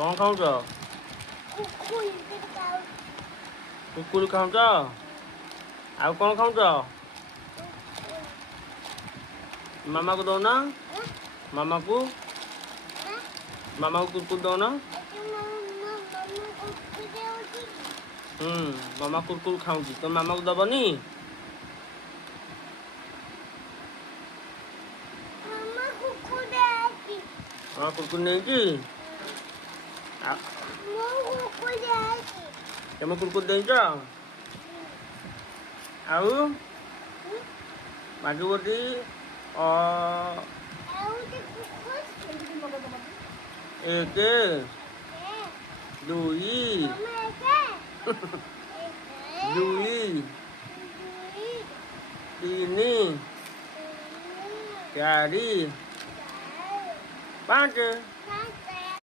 କଣ ଖାଉଛ? କୁକୁରି ଖାଉଛ? ଆଉ କଣ ଖାଉଛ? ମାମାକୁ ଦଉନ? ମାମାକୁ କୁରକୁରି ଦଉନ? ମାମା କୁରକୁରି ଖାଉଛି। ତମେ ମାମାକୁ ଦବନି? ହଁ କୁରକୁରି ନେଇଛି। ତମେ କୁରକୁରି ଦେଇଛ? ଆଉ ମାଗିବଟି ଏକ ଦୁଇ ଦୁଇ ତିନି ଚାରି ପାଞ୍ଚ।